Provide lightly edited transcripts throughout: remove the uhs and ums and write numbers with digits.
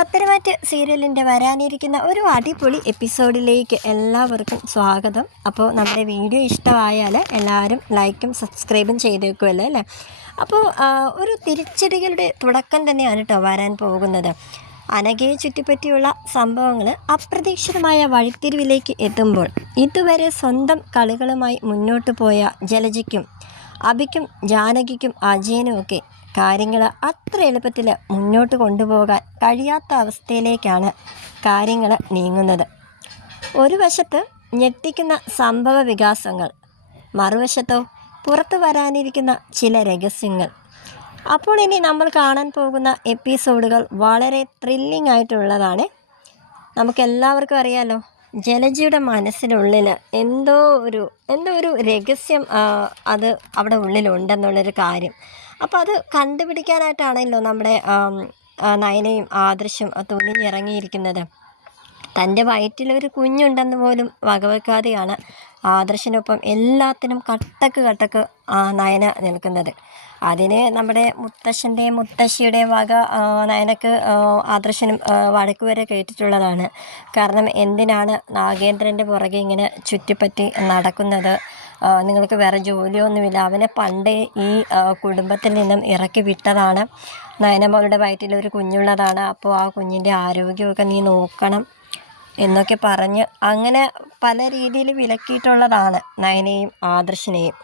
പത്തരമാറ്റ് സീരിയലിൻ്റെ വരാനിരിക്കുന്ന ഒരു അടിപൊളി എപ്പിസോഡിലേക്ക് എല്ലാവർക്കും സ്വാഗതം. അപ്പോൾ നമ്മുടെ വീഡിയോ ഇഷ്ടമായാൽ എല്ലാവരും ലൈക്കും സബ്സ്ക്രൈബും ചെയ്തേക്കുമല്ലോ അല്ലേ. അപ്പോൾ ഒരു തിരിച്ചടികളുടെ തുടക്കം തന്നെയാണ് കേട്ടോ വരാൻ പോകുന്നത്. അനഘയെ ചുറ്റിപ്പറ്റിയുള്ള സംഭവങ്ങൾ അപ്രതീക്ഷിതമായ വഴിത്തിരിവിലേക്ക് എത്തുമ്പോൾ ഇതുവരെ സ്വന്തം കളികളുമായി മുന്നോട്ട് പോയ ജലജയ്ക്കും അഭിക്കും ജാനകിക്കും അജയനുമൊക്കെ കാര്യങ്ങൾ അത്ര എളുപ്പത്തിൽ മുന്നോട്ട് കൊണ്ടുപോകാൻ കഴിയാത്ത അവസ്ഥയിലേക്കാണ് കാര്യങ്ങൾ നീങ്ങുന്നത്. ഒരു വശത്ത് ഞെട്ടിക്കുന്ന സംഭവ വികാസങ്ങൾ, മറുവശത്തോ പുറത്തു വരാനിരിക്കുന്ന ചില രഹസ്യങ്ങൾ. അപ്പോൾ ഇനി നമ്മൾ കാണാൻ പോകുന്ന എപ്പിസോഡുകൾ വളരെ ത്രില്ലിംഗ് ആയിട്ടുള്ളതാണ്. നമുക്കെല്ലാവർക്കും അറിയാലോ, ജലജയുടെ മനസ്സിനുള്ളിൽ എന്തോ ഒരു രഹസ്യം അത് അവിടെ ഉള്ളിലുണ്ടെന്നുള്ളൊരു കാര്യം. അപ്പോൾ അത് കണ്ടുപിടിക്കാനായിട്ടാണല്ലോ നമ്മുടെ നയനയും ആദർശും തുനിഞ്ഞിറങ്ങിയിരിക്കുന്നത്. തൻ്റെ വയറ്റിലൊരു കുഞ്ഞുണ്ടെന്ന് പോലും വകവെക്കാതെയാണ് ആദർശിനൊപ്പം എല്ലാത്തിനും കട്ടക്ക് നയന നിൽക്കുന്നത്. അതിന് നമ്മുടെ മുത്തശ്ശൻ്റെയും മുത്തശ്ശിയുടെയും വക നയനക്ക് ആദർശനും വഴക്ക് വരെ കേട്ടിട്ടുള്ളതാണ്. കാരണം എന്തിനാണ് നാഗേന്ദ്രൻ്റെ പുറകെ ഇങ്ങനെ ചുറ്റിപ്പറ്റി നടക്കുന്നത്? നിങ്ങൾക്ക് വേറെ ജോലിയൊന്നുമില്ല. അവനെ പണ്ടേ ഈ കുടുംബത്തിൽ നിന്നും ഇറക്കി വിട്ടതാണ്. നയനമോളുടെ വയറ്റിലൊരു കുഞ്ഞുള്ളതാണ്. അപ്പോൾ ആ കുഞ്ഞിൻ്റെ ആരോഗ്യമൊക്കെ നീ നോക്കണം എന്നൊക്കെ പറഞ്ഞ് അങ്ങനെ പല രീതിയിൽ വിലക്കിയിട്ടുള്ളതാണ് നയനയും ആദർശിനെയും.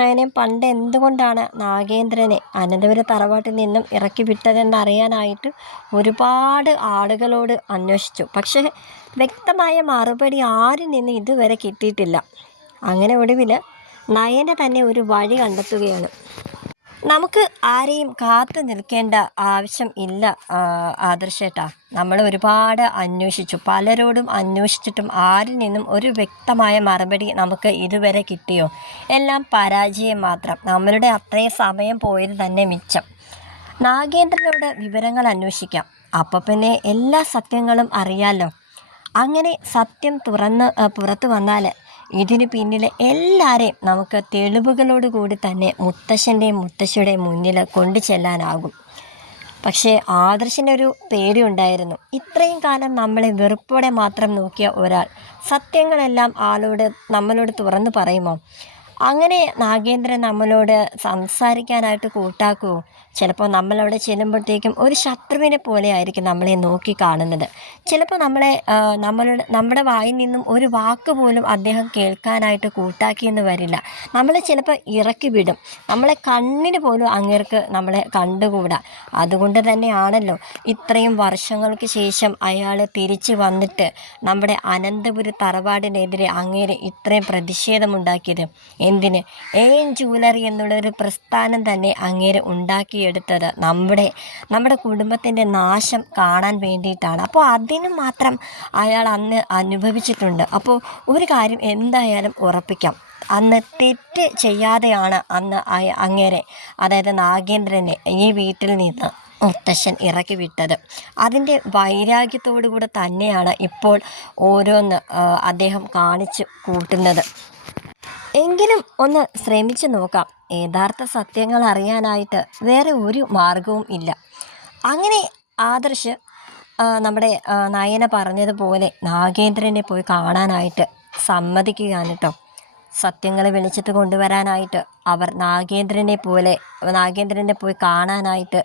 നയനയും പണ്ട് എന്തുകൊണ്ടാണ് നാഗേന്ദ്രനെ അനന്തപുരം തറവാട്ടിൽ നിന്നും ഇറക്കി വിട്ടതെന്നറിയാനായിട്ട് ഒരുപാട് ആളുകളോട് അന്വേഷിച്ചു. പക്ഷേ വ്യക്തമായ മറുപടി ആരിൽ നിന്ന് ഇതുവരെ കിട്ടിയിട്ടില്ല. അങ്ങനെ ഒടുവിൽ നയന തന്നെ ഒരു വഴി കണ്ടെത്തുകയാണ്. നമുക്ക് ആരെയും കാത്തു നിൽക്കേണ്ട ആവശ്യം ഇല്ല ആദർശേട്ടാ. നമ്മൾ ഒരുപാട് അന്വേഷിച്ചു, പലരോടും അന്വേഷിച്ചിട്ടും ആരിൽ നിന്നും ഒരു വ്യക്തമായ മറുപടി നമുക്ക് ഇതുവരെ കിട്ടിയോ? എല്ലാം പരാജയം മാത്രം. നമ്മളുടെ അത്രയും സമയം പോയത് തന്നെ മിച്ചം. നാഗേന്ദ്രനോട് വിവരങ്ങൾ അന്വേഷിക്കാം. അപ്പോൾ പിന്നെ എല്ലാ സത്യങ്ങളും അറിയാലോ. അങ്ങനെ സത്യം പുറത്തു വന്നാൽ ഇതിന് പിന്നിൽ എല്ലാവരെയും നമുക്ക് തെളിവുകളോട് കൂടി തന്നെ മുത്തശ്ശൻ്റെയും മുത്തശ്ശിയുടെയും മുന്നിൽ കൊണ്ടു ചെല്ലാനാകും. പക്ഷേ ആദർശിനൊരു പേടിയുണ്ടായിരുന്നു. ഇത്രയും കാലം നമ്മളെ വെറുപ്പോടെ മാത്രം നോക്കിയ ഒരാൾ സത്യങ്ങളെല്ലാം നമ്മളോട് തുറന്നു പറയുമോ? അങ്ങനെ നാഗേന്ദ്രൻ നമ്മളോട് സംസാരിക്കാനായിട്ട് കൂട്ടാക്കുമോ? ചിലപ്പോൾ നമ്മളവിടെ ചെല്ലുമ്പോഴത്തേക്കും ഒരു ശത്രുവിനെ പോലെ ആയിരിക്കും നമ്മളെ നോക്കി കാണുന്നത്. ചിലപ്പോൾ നമ്മുടെ വായിൽ നിന്നും ഒരു വാക്ക് പോലും അദ്ദേഹം കേൾക്കാനായിട്ട് കൂട്ടാക്കിയെന്ന് വരില്ല. നമ്മളെ ചിലപ്പോൾ ഇറക്കി വിടും. നമ്മളെ കണ്ണിന് പോലും അങ്ങേർക്ക് നമ്മളെ കണ്ടുകൂടാ. അതുകൊണ്ട് തന്നെയാണല്ലോ ഇത്രയും വർഷങ്ങൾക്ക് ശേഷം അയാൾ തിരിച്ചു വന്നിട്ട് നമ്മുടെ അനന്തപുരം തറവാടിനെതിരെ അങ്ങേര് ഇത്രയും പ്രതിഷേധമുണ്ടാക്കിയത്. എന്തിന്? എൻ ജൂവലറി എന്നുള്ളൊരു പ്രസ്ഥാനം തന്നെ അങ്ങേര് ഉണ്ടാക്കിയെടുത്തത് നമ്മുടെ കുടുംബത്തിൻ്റെ നാശം കാണാൻ വേണ്ടിയിട്ടാണ്. അപ്പോൾ അതിന് മാത്രം അയാൾ അന്ന് അനുഭവിച്ചിട്ടുണ്ട്. അപ്പോൾ ഒരു കാര്യം എന്തായാലും ഉറപ്പിക്കാം, അന്ന് തെറ്റ് ചെയ്യാതെയാണ് അന്ന് അങ്ങേരെ, അതായത് നാഗേന്ദ്രനെ ഈ വീട്ടിൽ നിന്ന് മുത്തശ്ശൻ ഇറക്കി വിട്ടത്. അതിൻ്റെ വൈരാഗ്യത്തോടു കൂടെ തന്നെയാണ് ഇപ്പോൾ ഓരോന്ന് അദ്ദേഹം കാണിച്ചു കൂട്ടുന്നത്. എങ്കിലും ഒന്ന് ശ്രമിച്ചു നോക്കാം. യഥാർത്ഥ സത്യങ്ങൾ അറിയാനായിട്ട് വേറെ ഒരു മാർഗവും ഇല്ല. അങ്ങനെ ആദർശ് നമ്മുടെ നയന പറഞ്ഞതുപോലെ നാഗേന്ദ്രനെ പോയി കാണാനായിട്ട് സമ്മതിക്കുകയാണ് കേട്ടോ. സത്യങ്ങൾ വെളിച്ചത്ത് കൊണ്ടുവരാനായിട്ട് അവർ നാഗേന്ദ്രനെ പോയി കാണാനായിട്ട്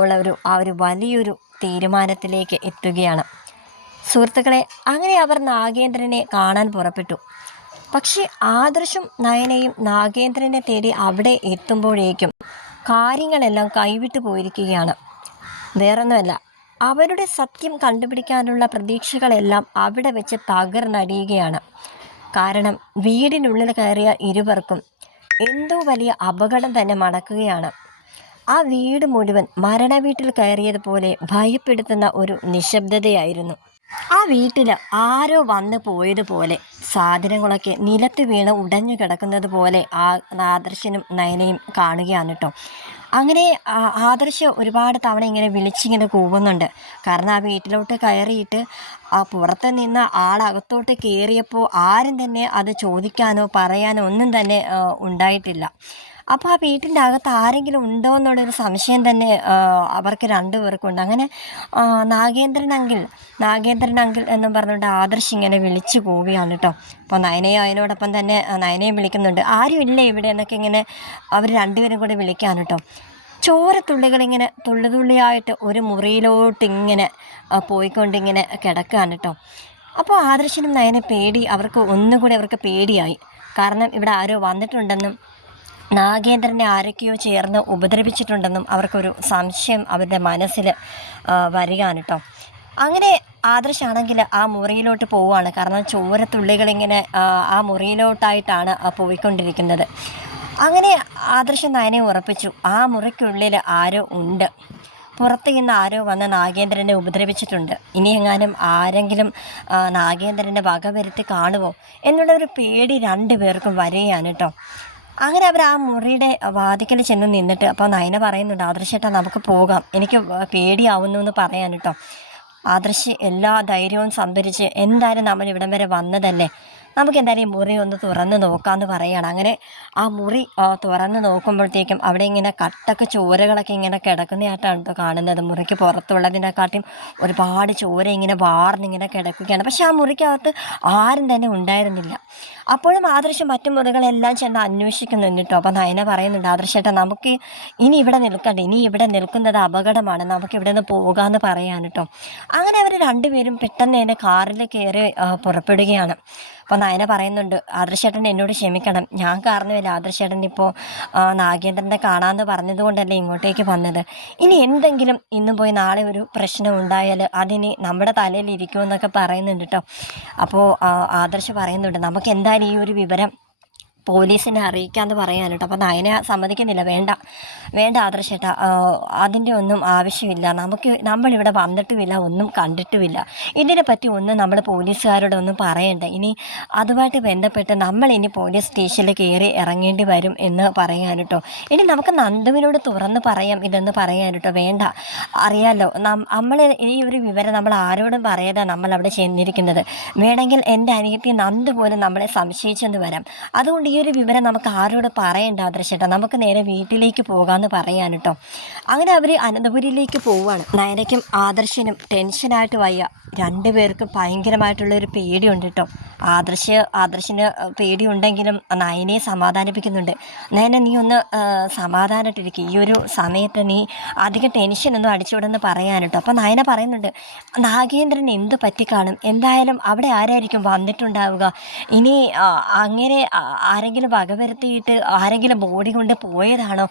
ഉള്ള ഒരു വലിയൊരു തീരുമാനത്തിലേക്ക് എത്തുകയാണ് സുഹൃത്തുക്കളെ. അങ്ങനെ അവർ നാഗേന്ദ്രനെ കാണാൻ പുറപ്പെട്ടു. പക്ഷേ ആദർശും നയനയും നാഗേന്ദ്രനെ തേടി അവിടെ എത്തുമ്പോഴേക്കും കാര്യങ്ങളെല്ലാം കൈവിട്ടു പോയിരിക്കുകയാണ്. വേറൊന്നുമല്ല, അവരുടെ സത്യം കണ്ടുപിടിക്കാനുള്ള പ്രതീക്ഷകളെല്ലാം അവിടെ വെച്ച് തകർന്നടിയുകയാണ്. കാരണം വീടിനുള്ളിൽ കയറിയ ഇരുവർക്കും എന്തോ വലിയ അപകടം തന്നെ മണക്കുകയാണ്. ആ വീട് മുഴുവൻ മരണവീട്ടിൽ കയറിയതുപോലെ ഭയപ്പെടുത്തുന്ന ഒരു നിശബ്ദതയായിരുന്നു. ആ വീട്ടിൽ ആരോ വന്നു പോയതുപോലെ സാധനങ്ങളൊക്കെ നിലത്ത് വീണ് ഉടഞ്ഞു കിടക്കുന്നത് പോലെ ആദർശനും നയനയും കാണുകയാണ് കേട്ടോ. അങ്ങനെ ആദർശ് ഒരുപാട് തവണ ഇങ്ങനെ വിളിച്ചിങ്ങനെ കൂവുന്നുണ്ട്. കാരണം ആ വീട്ടിലോട്ട് കയറിയിട്ട് പുറത്ത് നിന്ന് ആളകത്തോട്ട് കയറിയപ്പോൾ ആരും തന്നെ അത് ചോദിക്കാനോ പറയാനോ ഒന്നും തന്നെ ഉണ്ടായിട്ടില്ല. അപ്പോൾ ആ വീട്ടിൻ്റെ അകത്ത് ആരെങ്കിലും ഉണ്ടോ എന്നുള്ളൊരു സംശയം തന്നെ അവർക്ക് രണ്ടുപേർക്കുണ്ട്. അങ്ങനെ നാഗേന്ദ്രൻ അങ്കിൾ എന്നും പറഞ്ഞുകൊണ്ട് ആദർശ് ഇങ്ങനെ വിളിച്ചു പോവുകയാണ് കേട്ടോ. അപ്പോൾ നയനയും അതിനോടൊപ്പം തന്നെ നയനയും വിളിക്കുന്നുണ്ട്. ആരും ഇല്ല ഇവിടെ എന്നൊക്കെ ഇങ്ങനെ അവർ രണ്ടുപേരും കൂടെ വിളിക്കാണ് കേട്ടോ. ചോരത്തുള്ളികളിങ്ങനെ തുള്ളിയായിട്ട് ഒരു മുറിയിലോട്ടിങ്ങനെ പോയിക്കൊണ്ടിങ്ങനെ കിടക്കുകയാണ് കേട്ടോ. അപ്പോൾ ആദർശനും നയനെ അവർക്ക് പേടിയായി. കാരണം ഇവിടെ ആരോ വന്നിട്ടുണ്ടെന്നും നാഗേന്ദ്രനെ ആരൊക്കെയോ ചേർന്ന് ഉപദ്രവിച്ചിട്ടുണ്ടെന്നും അവർക്കൊരു സംശയം അവരുടെ മനസ്സിൽ വരികയാണ് കേട്ടോ. അങ്ങനെ ആദർശാണെങ്കിൽ ആ മുറിയിലോട്ട് പോവുകയാണ്. കാരണം ചോരത്തുള്ളികളിങ്ങനെ ആ മുറിയിലോട്ടായിട്ടാണ് പോയിക്കൊണ്ടിരിക്കുന്നത്. അങ്ങനെ ആദർശം നയനെ ഉറപ്പിച്ചു, ആ മുറിക്കുള്ളിൽ ആരോ ഉണ്ട്. പുറത്ത് നിന്ന് ആരോ വന്ന് നാഗേന്ദ്രനെ ഉപദ്രവിച്ചിട്ടുണ്ട്. ഇനി എങ്ങാനും ആരെങ്കിലും നാഗേന്ദ്രനെ വകവരുത്തി കാണുമോ എന്നുള്ളൊരു പേടി രണ്ടുപേർക്കും വരികയാണ് കേട്ടോ. അങ്ങനെ അവർ ആ മുറിയുടെ വാതിക്കൽ ചെന്ന് നിന്നിട്ട് അപ്പോൾ നയന പറയുന്നുണ്ട്, ആദർശേട്ടാ നമുക്ക് പോകാം, എനിക്ക് പേടിയാവുന്നു എന്ന് പറയാൻ കേട്ടോ. ആദർശ് എല്ലാ ധൈര്യവും സംഭരിച്ച് എന്തായാലും നമ്മൾ ഇവിടം വരെ വന്നതല്ലേ, നമുക്ക് എന്തായാലും ഈ മുറി ഒന്ന് തുറന്ന് നോക്കാമെന്ന് പറയുകയാണ്. അങ്ങനെ ആ മുറി തുറന്ന് നോക്കുമ്പോഴത്തേക്കും അവിടെ ഇങ്ങനെ കട്ടൊക്കെ ചോരകളൊക്കെ ഇങ്ങനെ കിടക്കുന്നതായിട്ടാണ് കേട്ടോ കാണുന്നത്. മുറിക്ക് പുറത്തുള്ളതിനെക്കാട്ടിയും ഒരുപാട് ചോര ഇങ്ങനെ വാർന്നിങ്ങനെ കിടക്കുകയാണ്. പക്ഷെ ആ മുറിക്കകത്ത് ആരും തന്നെ ഉണ്ടായിരുന്നില്ല. അപ്പോഴും ആദർശം മറ്റു മുറികളെല്ലാം ചെന്ന് അന്വേഷിക്കുന്നുണ്ട് കേട്ടോ. അപ്പോൾ നയന പറയുന്നുണ്ട്, ആദർശേട്ടാ നമുക്ക് ഇനി ഇവിടെ നിൽക്കണ്ട, ഇനി ഇവിടെ നിൽക്കുന്നത് അപകടമാണ്, നമുക്ക് ഇവിടെ നിന്ന് പോകാമെന്ന് പറയാൻ കേട്ടോ. അങ്ങനെ അവർ രണ്ടുപേരും പെട്ടെന്ന് തന്നെ കാറിൽ കയറി പുറപ്പെടുകയാണ്. അപ്പോൾ നയന പറയുന്നുണ്ട്, ആദർശേട്ടൻ എന്നോട് ക്ഷമിക്കണം, ഞാൻ കാരണമല്ല ആദർശേട്ടൻ ഇപ്പോൾ നാഗേന്ദ്രനെ കാണാമെന്ന് പറഞ്ഞതുകൊണ്ടല്ലേ ഇങ്ങോട്ടേക്ക് വന്നത്. ഇനി എന്തെങ്കിലും ഇന്നും പോയി നാളെ ഒരു പ്രശ്നം ഉണ്ടായാൽ അതിന് നമ്മുടെ തലയിൽ ഇരിക്കുമെന്നൊക്കെ പറയുന്നുണ്ട് കേട്ടോ. അപ്പോൾ ആദർശ് പറയുന്നുണ്ട്, നമുക്ക് എന്തായാലും ഈ ഒരു വിവരം പോലീസിനെ അറിയിക്കാമെന്ന് പറയാൻ കേട്ടോ. അപ്പോൾ നയന സമ്മതിക്കുന്നില്ല, വേണ്ട ആദർശേട്ടാ, അതിൻ്റെ ഒന്നും ആവശ്യമില്ല, നമ്മളിവിടെ വന്നിട്ടുമില്ല, ഒന്നും കണ്ടിട്ടുമില്ല, ഇതിനെപ്പറ്റി ഒന്നും നമ്മൾ പോലീസുകാരോടൊന്നും പറയണ്ട, ഇനി അതുമായിട്ട് ബന്ധപ്പെട്ട് ഇനി പോലീസ് സ്റ്റേഷനിൽ കയറി ഇറങ്ങേണ്ടി വരും എന്ന് പറയാൻ കേട്ടോ. ഇനി നമുക്ക് നന്ദുവിനോട് തുറന്ന് പറയാം ഇതെന്ന് പറയാൻ കേട്ടോ. വേണ്ട, അറിയാമല്ലോ നമ്മൾ ഈ ഒരു വിവരം നമ്മൾ ആരോടും പറയാതെ നമ്മൾ അവിടെ ചെന്നിരിക്കുന്നത്, വേണമെങ്കിൽ എൻ്റെ അനിയത്തി നന്ദു പോലും നമ്മളെ സംശയിച്ചെന്ന് വരാം, അതുകൊണ്ട് ഈ ഒരു വിവരം നമുക്ക് ആരോട് പറയേണ്ട ആദർശേട്ടാ, നമുക്ക് നേരെ വീട്ടിലേക്ക് പോകാമെന്ന് പറയാൻ കേട്ടോ. അങ്ങനെ അവർ അനന്തപുരിയിലേക്ക് പോവുകയാണ്. നയനയ്ക്കും ആദർശനും ടെൻഷനായിട്ട് വയ്യ, രണ്ടുപേർക്കും ഭയങ്കരമായിട്ടുള്ളൊരു പേടിയുണ്ട് കേട്ടോ. ആദർശന് പേടിയുണ്ടെങ്കിലും നയനയെ സമാധാനിപ്പിക്കുന്നുണ്ട്. നയന നീ ഒന്ന് സമാധാനമായിട്ടിരിക്കും, ഈ ഒരു സമയത്ത് നീ അധികം ടെൻഷനൊന്നും അടിച്ചുവിടെന്ന് പറയാൻ കേട്ടോ. അപ്പോൾ നയന പറയുന്നുണ്ട്, നാഗേന്ദ്രൻ എന്ത് പറ്റിക്കാണും, എന്തായാലും അവിടെ ആരായിരിക്കും വന്നിട്ടുണ്ടാവുക, ഇനി അങ്ങനെ ആരെങ്കിലും വകവരുത്തിയിട്ട് ആരെങ്കിലും ബോഡി കൊണ്ട് പോയതാണോ,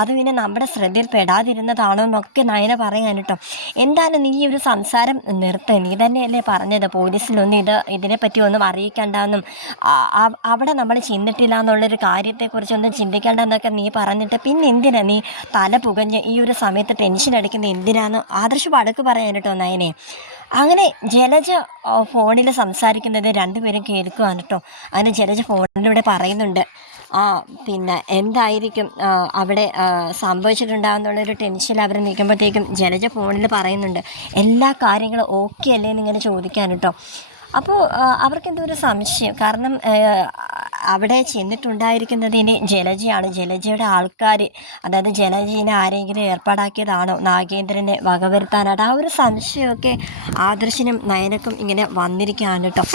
അത് പിന്നെ നമ്മുടെ ശ്രദ്ധയിൽ പെടാതിരുന്നതാണോ എന്നൊക്കെ നയന പറയാൻ കേട്ടോ. എന്തായാലും നീ ഒരു സംസാരം നിർത്ത്, നീ തന്നെയല്ലേ പറഞ്ഞത് പോലീസിലൊന്നും ഇതിനെപ്പറ്റി ഒന്നും അറിയിക്കേണ്ടെന്നും അവിടെ നമ്മൾ ചിന്തിട്ടില്ല എന്നുള്ളൊരു കാര്യത്തെക്കുറിച്ചൊന്നും ചിന്തിക്കേണ്ടെന്നൊക്കെ നീ പറഞ്ഞിട്ട് പിന്നെ എന്തിനാ നീ തല പുകഞ്ഞ് ഈ ഒരു സമയത്ത് ടെൻഷൻ അടിക്കുന്നത്, എന്തിനാന്ന് ആദർശ് വടക്ക് പറയാൻ കേട്ടോ നയനെ. അങ്ങനെ ജലജ ഫോണിൽ സംസാരിക്കുന്നത് രണ്ടുപേരും കേൾക്കുകയാണ് കേട്ടോ. അങ്ങനെ ജലജ ഫോണിലൂടെ പറയുന്നുണ്ട്, പിന്നെ എന്തായിരിക്കും അവിടെ സംഭവിച്ചിട്ടുണ്ടാകുന്നുള്ളൊരു ടെൻഷനിൽ അവർ നിൽക്കുമ്പോഴത്തേക്കും ജലജ ഫോണിൽ പറയുന്നുണ്ട്, എല്ലാ കാര്യങ്ങളും ഓക്കെ അല്ലേ എന്നിങ്ങനെ ചോദിക്കാൻ കേട്ടോ. അപ്പോൾ അവർക്കെന്തോ ഒരു സംശയം, കാരണം അവിടെ ചെന്നിട്ടുണ്ടായിരിക്കുന്നത് ഇനി ജലജയാണ്, ജലജയുടെ ആൾക്കാർ, അതായത് ജലജീനെ ആരെങ്കിലും ഏർപ്പാടാക്കിയതാണോ നാഗേന്ദ്രനെ വകവരുത്താനായിട്ട്, ആ ഒരു സംശയമൊക്കെ ആദർശനും നയനക്കും ഇങ്ങനെ വന്നിരിക്കുകയാണ് കേട്ടോ.